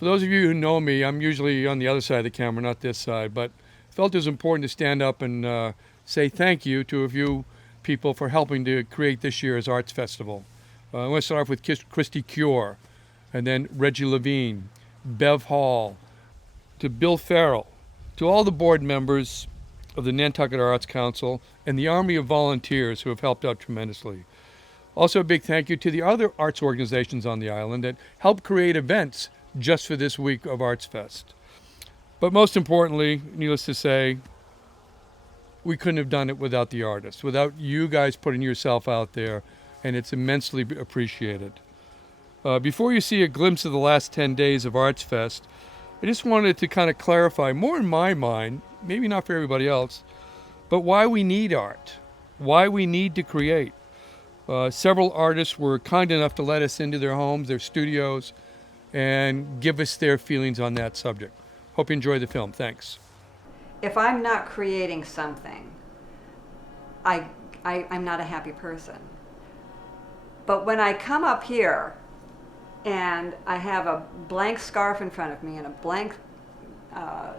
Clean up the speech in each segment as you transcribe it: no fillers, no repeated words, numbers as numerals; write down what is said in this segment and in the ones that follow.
For those of you who know me, I'm usually on the other side of the camera, not this side, but felt it was important to stand up and say thank you to a few people for helping to create this year's Arts Festival. I want to start off with Christy Cure, and then Reggie Levine, Bev Hall, to Bill Farrell, to all the board members of the Nantucket Arts Council and the army of volunteers who have helped out tremendously. Also a big thank you to the other arts organizations on the island that helped create events just for this week of Arts Fest. But most importantly, needless to say, we couldn't have done it without the artists, without you guys putting yourself out there, and it's immensely appreciated. Before you see a glimpse of the last 10 days of Arts Fest, I just wanted to kind of clarify, more in my mind, maybe not for everybody else, but why we need art, why we need to create. Several artists were kind enough to let us into their homes, their studios, and give us their feelings on that subject. Hope you enjoy the film. Thanks. If I'm not creating something, I'm not a happy person. But when I come up here and I have a blank scarf in front of me and a blank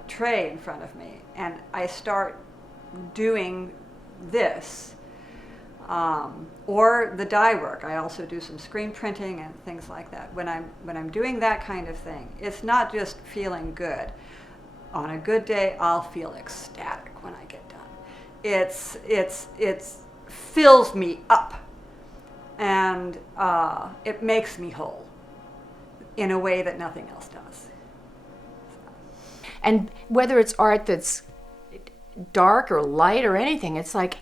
tray in front of me, and I start doing this, or the dye work. I also do some screen printing and things like that. When I'm doing that kind of thing, it's not just feeling good. On a good day, I'll feel ecstatic when I get done. It fills me up, and it makes me whole in a way that nothing else does. And whether it's art that's dark or light or anything, it's like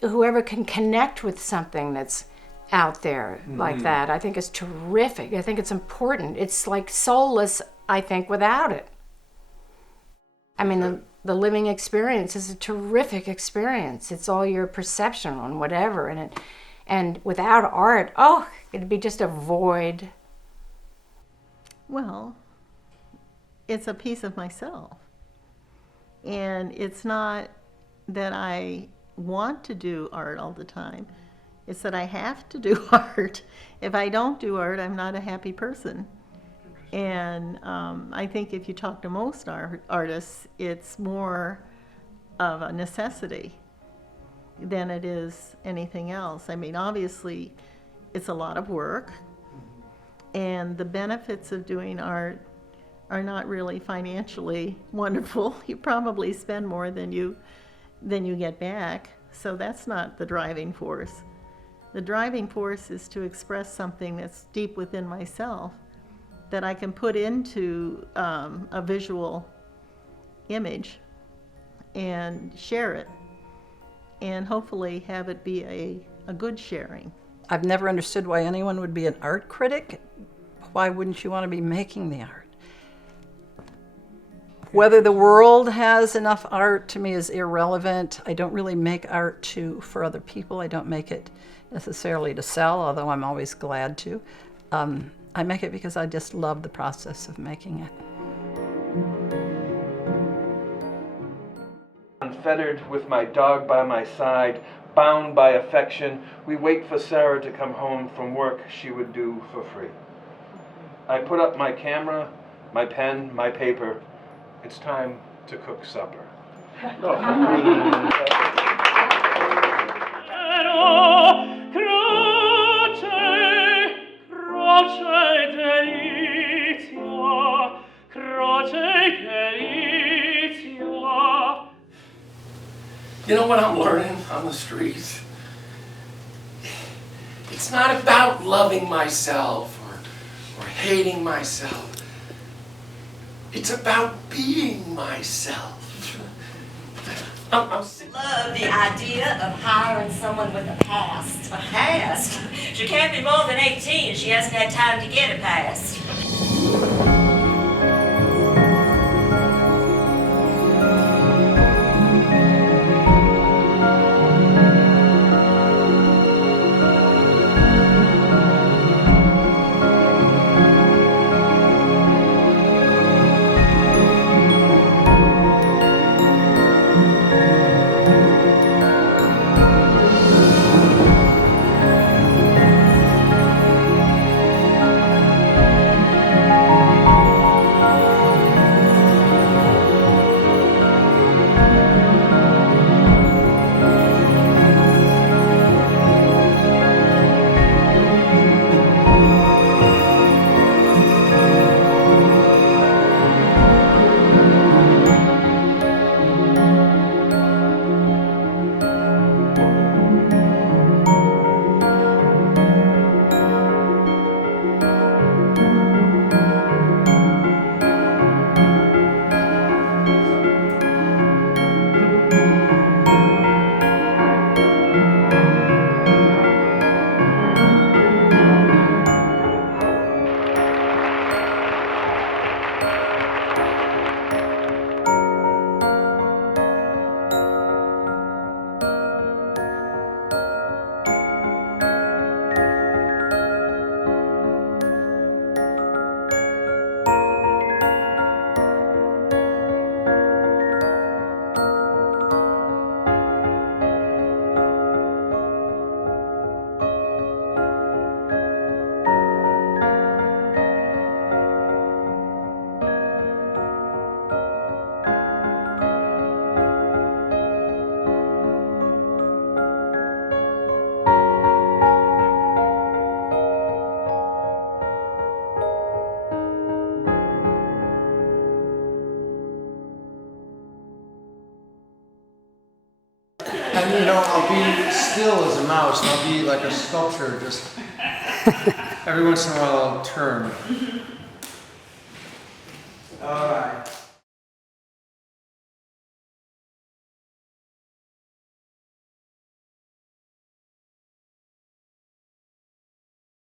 whoever can connect with something that's out there like that, I think is terrific. I think it's important. It's like soulless, I think, without it. I mean, the living experience is a terrific experience. It's all your perception on whatever, and without art, it'd be just a void. Well, it's a piece of myself. And it's not that I want to do art all the time. It's that I have to do art. If I don't do art, I'm not a happy person. And I think if you talk to most artists, it's more of a necessity than it is anything else. I mean, obviously, it's a lot of work, and the benefits of doing art are not really financially wonderful. You probably spend more than you get back, so that's not the driving force. The driving force is to express something that's deep within myself that I can put into a visual image and share it, and hopefully have it be a good sharing. I've never understood why anyone would be an art critic. Why wouldn't you want to be making the art? Whether the world has enough art to me is irrelevant. I don't really make art for other people. I don't make it necessarily to sell, although I'm always glad to. I make it because I just love the process of making it. Unfettered with my dog by my side, bound by affection, we wait for Sarah to come home from work she would do for free. I put up my camera, my pen, my paper. It's time to cook supper. You know what I'm learning on the streets? It's not about loving myself or hating myself. It's about being myself. Love the idea of hiring someone with a past. A past? She can't be more than 18 and she hasn't had time to get a past. house and I'll be like a sculpture, just every once in a while I'll turn. All right.